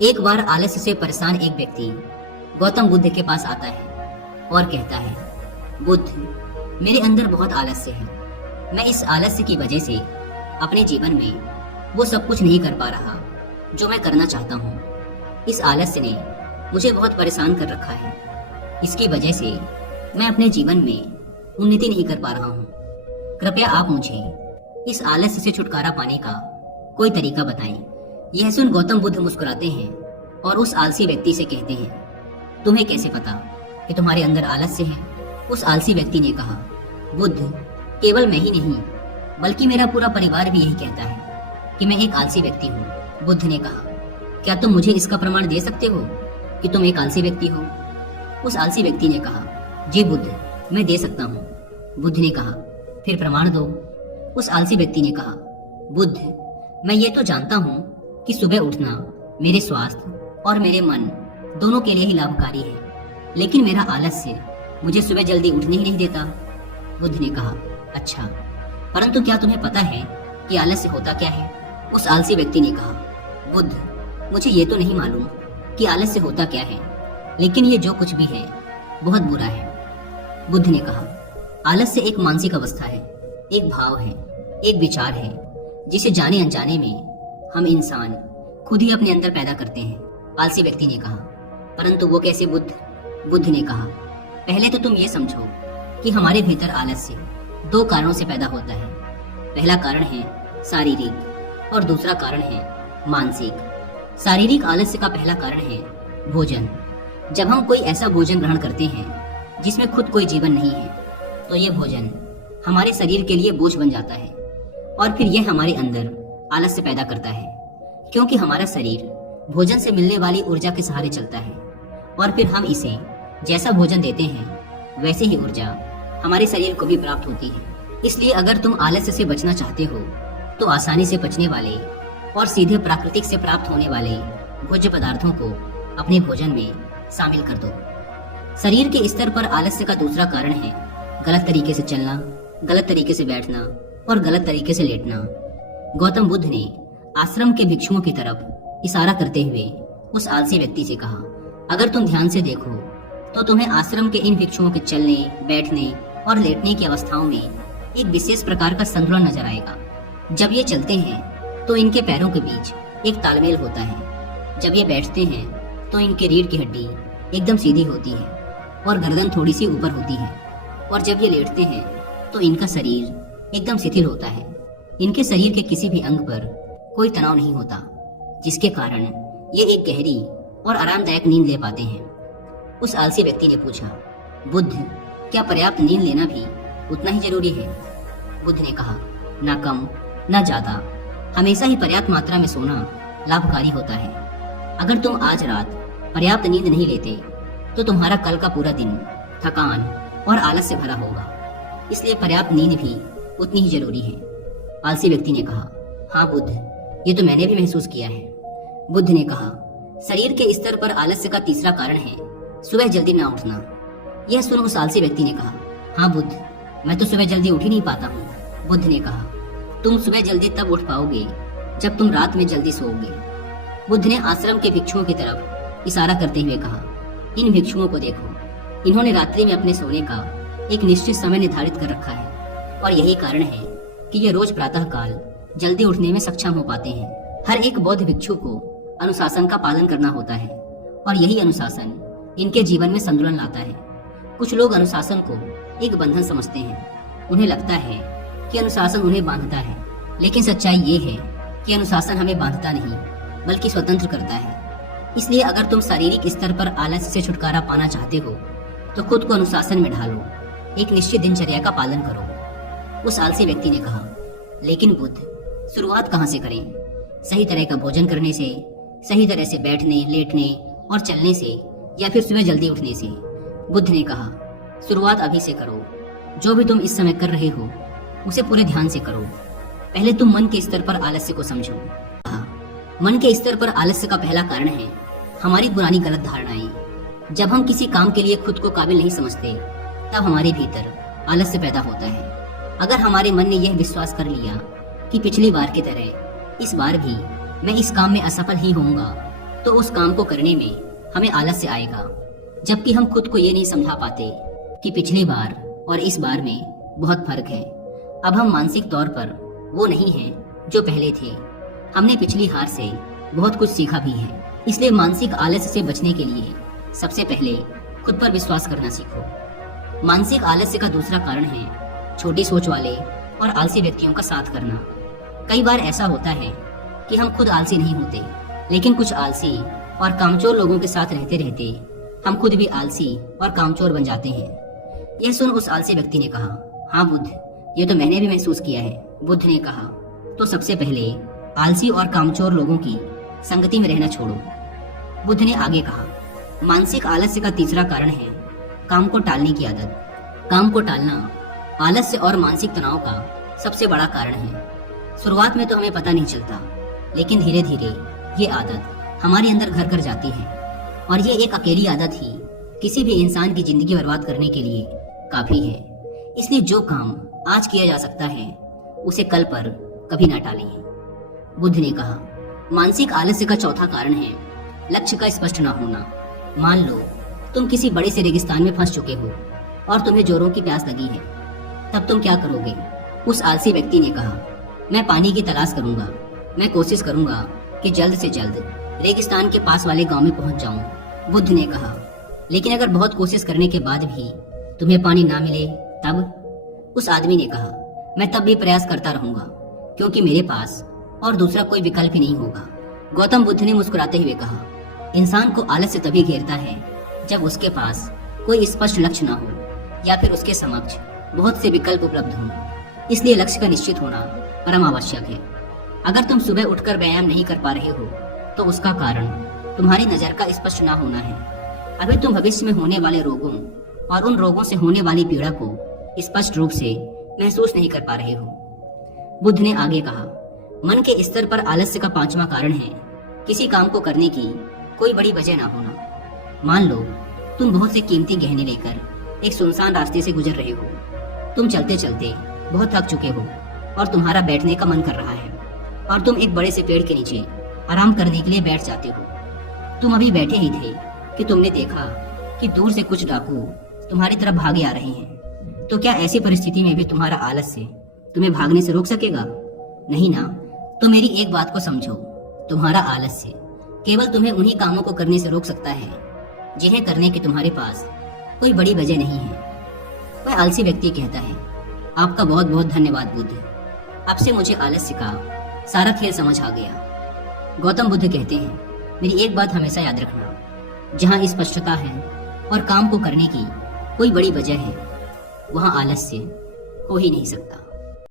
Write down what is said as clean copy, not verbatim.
एक बार आलस्य से परेशान एक व्यक्ति गौतम बुद्ध के पास आता है और कहता है, बुद्ध, मेरे अंदर बहुत आलस्य है। मैं इस आलस्य की वजह से अपने जीवन में वो सब कुछ नहीं कर पा रहा जो मैं करना चाहता हूँ। इस आलस्य ने मुझे बहुत परेशान कर रखा है। इसकी वजह से मैं अपने जीवन में उन्नति नहीं कर पा रहा हूँ। कृपया आप मुझे इस आलस्य से छुटकारा पाने का कोई तरीका बताएं। यह सुन गौतम बुद्ध मुस्कुराते हैं और उस आलसी व्यक्ति से कहते हैं, तुम्हें कैसे पता कि तुम्हारे अंदर आलस्य है? उस आलसी व्यक्ति ने कहा, बुद्ध, केवल मैं ही नहीं बल्कि मेरा पूरा परिवार भी यही कहता है कि मैं एक आलसी व्यक्ति हूँ। बुद्ध ने कहा, क्या तुम मुझे इसका प्रमाण दे सकते हो कि तुम एक आलसी व्यक्ति हो? उस आलसी व्यक्ति ने कहा, जी बुद्ध, मैं दे सकता हूँ। बुद्ध ने कहा, फिर प्रमाण दो। उस आलसी व्यक्ति ने कहा, बुद्ध, मैं ये तो जानता हूँ कि सुबह उठना मेरे स्वास्थ्य और मेरे मन दोनों के लिए ही लाभकारी है, लेकिन मेरा आलस्य मुझे सुबह जल्दी उठने ही नहीं देता। बुद्ध ने कहा, अच्छा, परंतु क्या तुम्हें पता है कि आलस्य होता क्या है? उस आलसी व्यक्ति ने कहा, बुद्ध, मुझे ये तो नहीं मालूम कि आलस्य होता क्या है, लेकिन ये जो कुछ भी है बहुत बुरा है। बुद्ध ने कहा, आलस्य एक मानसिक अवस्था है, एक भाव है, एक विचार है जिसे जाने अनजाने में हम इंसान खुद ही अपने अंदर पैदा करते हैं। आलसी व्यक्ति ने कहा, परंतु वो कैसे बुद्ध? बुद्ध ने कहा, पहले तो तुम ये समझो कि हमारे भीतर आलस्य दो कारणों से पैदा होता है। पहला कारण है शारीरिक और दूसरा कारण है मानसिक। शारीरिक आलस्य का पहला कारण है भोजन। जब हम कोई ऐसा भोजन ग्रहण करते हैं जिसमें खुद कोई जीवन नहीं है, तो ये भोजन हमारे शरीर के लिए बोझ बन जाता है और फिर यह हमारे अंदर आलस्य पैदा करता है, क्योंकि हमारा शरीर भोजन से मिलने वाली ऊर्जा के सहारे चलता है और फिर हम इसे जैसा भोजन देते हैं वैसे ही ऊर्जा हमारे शरीर को भी प्राप्त होती है। इसलिए अगर तुम आलस्य से बचना चाहते हो तो आसानी से पचने वाले और सीधे प्राकृतिक से प्राप्त होने वाले भोज्य पदार्थों को अपने भोजन में शामिल कर दो। शरीर के स्तर पर आलस्य का दूसरा कारण है गलत तरीके से चलना, गलत तरीके से बैठना और गलत तरीके से लेटना। गौतम बुद्ध ने आश्रम के भिक्षुओं की तरफ इशारा करते हुए उस आलसी व्यक्ति से कहा, अगर तुम ध्यान से देखो तो तुम्हें आश्रम के इन भिक्षुओं के चलने, बैठने और लेटने की अवस्थाओं में एक विशेष प्रकार का संतुलन नजर आएगा। जब ये चलते हैं तो इनके पैरों के बीच एक तालमेल होता है। जब ये बैठते हैं तो इनके रीढ़ की हड्डी एकदम सीधी होती है और गर्दन थोड़ी सी ऊपर होती है, और जब ये लेटते हैं तो इनका शरीर एकदम शिथिल होता है। इनके शरीर के किसी भी अंग पर कोई तनाव नहीं होता, जिसके कारण ये एक गहरी और आरामदायक नींद ले पाते हैं। उस आलसी व्यक्ति ने पूछा, बुद्ध, क्या पर्याप्त नींद लेना भी उतना ही जरूरी है? बुद्ध ने कहा, ना कम ना ज्यादा, हमेशा ही पर्याप्त मात्रा में सोना लाभकारी होता है। अगर तुम आज रात पर्याप्त नींद नहीं लेते तो तुम्हारा कल का पूरा दिन थकान और आलस से भरा होगा। इसलिए पर्याप्त नींद भी उतनी ही जरूरी है। आलसी व्यक्ति ने कहा, हाँ बुद्ध, ये तो मैंने भी महसूस किया है। बुद्ध ने कहा, शरीर के स्तर पर आलस्य का तीसरा कारण है सुबह जल्दी ना उठना। यह सुन उस आलसी व्यक्ति ने कहा, हाँ बुद्ध, मैं तो सुबह जल्दी उठ ही नहीं पाता हूँ। बुद्ध ने कहा, तुम सुबह जल्दी तब उठ पाओगे जब तुम रात में जल्दी सोओगे। बुद्ध ने आश्रम के भिक्षुओं की तरफ इशारा करते हुए कहा, इन भिक्षुओं को देखो, इन्होंने रात्रि में अपने सोने का एक निश्चित समय निर्धारित कर रखा है और यही कारण है कि ये रोज प्रातः काल जल्दी उठने में सक्षम हो पाते हैं। हर एक बौद्ध भिक्षु को अनुशासन का पालन करना होता है और यही अनुशासन इनके जीवन में संतुलन लाता है। कुछ लोग अनुशासन को एक बंधन समझते हैं। उन्हें लगता है कि अनुशासन उन्हें बांधता है, लेकिन सच्चाई ये है कि अनुशासन हमें बांधता नहीं बल्कि स्वतंत्र करता है। इसलिए अगर तुम शारीरिक स्तर पर आलस्य से छुटकारा पाना चाहते हो तो खुद को अनुशासन में ढालो, एक निश्चित दिनचर्या का पालन करो। उस आलसी व्यक्ति ने कहा, लेकिन बुद्ध, शुरुआत कहाँ से करें? सही तरह का भोजन करने से, सही तरह से बैठने, लेटने और चलने से, या फिर सुबह जल्दी उठने से? बुद्ध ने कहा, शुरुआत अभी से करो। जो भी तुम इस समय कर रहे हो उसे पूरे ध्यान से करो। पहले तुम मन के स्तर पर आलस्य को समझो। मन के स्तर पर आलस्य का पहला कारण है हमारी पुरानी गलत धारणाएं। जब हम किसी काम के लिए खुद को काबिल नहीं समझते तब हमारे भीतर आलस्य पैदा होता है। अगर हमारे मन ने यह विश्वास कर लिया कि पिछली बार की तरह इस बार भी मैं इस काम में असफल ही होऊंगा, तो उस काम को करने में हमें आलस्य आएगा, जबकि हम खुद को ये नहीं समझा पाते कि पिछली बार और इस बार में बहुत फर्क है। अब हम मानसिक तौर पर वो नहीं हैं जो पहले थे। हमने पिछली हार से बहुत कुछ सीखा भी है। इसलिए मानसिक आलस्य से बचने के लिए सबसे पहले खुद पर विश्वास करना सीखो। मानसिक आलस्य का दूसरा कारण है छोटी सोच वाले और आलसी व्यक्तियों का साथ करना। कई बार ऐसा होता है कि हम खुद आलसी नहीं होते, लेकिन कुछ आलसी और कामचोर लोगों के साथ रहते रहते हम खुद भी आलसी और कामचोर बन जाते हैं। यह सुन उस आलसी व्यक्ति ने कहा, हाँ बुद्ध, ये तो मैंने भी महसूस किया है। बुद्ध ने कहा, तो सबसे पहले आलसी और कामचोर लोगों की संगति में रहना छोड़ो। बुद्ध ने आगे कहा, मानसिक आलस्य का तीसरा कारण है काम को टालने की आदत। काम को टालना आलस्य और मानसिक तनाव का सबसे बड़ा कारण है। शुरुआत में तो हमें पता नहीं चलता, लेकिन धीरे धीरे ये आदत हमारे अंदर घर कर जाती है, और ये एक अकेली आदत ही किसी भी इंसान की जिंदगी बर्बाद करने के लिए काफी है। इसलिए जो काम आज किया जा सकता है उसे कल पर कभी ना टालें। बुद्ध ने कहा, मानसिक आलस्य का चौथा कारण है लक्ष्य का स्पष्ट ना होना। मान लो तुम किसी बड़े से रेगिस्तान में फंस चुके हो और तुम्हें जोरों की प्यास लगी है, तब तुम क्या करोगे? उस आलसी व्यक्ति ने कहा, मैं पानी की तलाश करूंगा। मैं कोशिश करूंगा कि जल्द से जल्द रेगिस्तान के पास वाले गांव में पहुंच जाऊं। बुद्ध ने कहा, लेकिन अगर बहुत कोशिश करने के बाद भी तुम्हें पानी ना मिले तब? उस आदमी ने कहा, मैं तब भी प्रयास करता रहूंगा, क्योंकि मेरे पास और दूसरा कोई विकल्प ही नहीं होगा। गौतम बुद्ध ने मुस्कुराते हुए कहा, इंसान को आलस्य तभी घेरता है जब उसके पास कोई स्पष्ट लक्ष्य ना हो या फिर उसके समक्ष बहुत से विकल्प उपलब्ध हों। इसलिए लक्ष्य का निश्चित होना परम आवश्यक है। अगर तुम सुबह उठकर व्यायाम नहीं कर पा रहे हो तो उसका कारण तुम्हारी नजर का स्पष्ट ना होना है। अभी तुम भविष्य में होने वाले रोगों और उन रोगों से होने वाली पीड़ा को स्पष्ट रूप से महसूस नहीं कर पा रहे हो। बुद्ध ने आगे कहा, मन के स्तर पर आलस्य का पांचवा कारण है किसी काम को करने की कोई बड़ी वजह ना होना। मान लो तुम बहुत से कीमती गहने लेकर एक सुनसान रास्ते से गुजर रहे हो। तुम चलते चलते बहुत थक चुके हो और तुम्हारा बैठने का मन कर रहा है, और तुम एक बड़े से पेड़ के नीचे आराम करने के लिए बैठ जाते हो। तुम अभी बैठे ही थे कि तुमने देखा कि दूर से कुछ डाकू तुम्हारी तरफ भागे आ रहे हैं। तो क्या ऐसी परिस्थिति में भी तुम्हारा आलस्य तुम्हें भागने से रोक सकेगा? नहीं ना। तो मेरी एक बात को समझो, तुम्हारा आलस्य केवल तुम्हें उन्हीं कामों को करने से रोक सकता है जिन्हें करने की तुम्हारे पास कोई बड़ी वजह नहीं है। वह आलसी व्यक्ति कहता है, आपका बहुत बहुत धन्यवाद बुद्ध, अब से मुझे आलस्य का सारा खेल समझ आ गया। गौतम बुद्ध कहते हैं, मेरी एक बात हमेशा याद रखना, जहाँ स्पष्टता है और काम को करने की कोई बड़ी वजह है, वहाँ आलस्य हो ही नहीं सकता।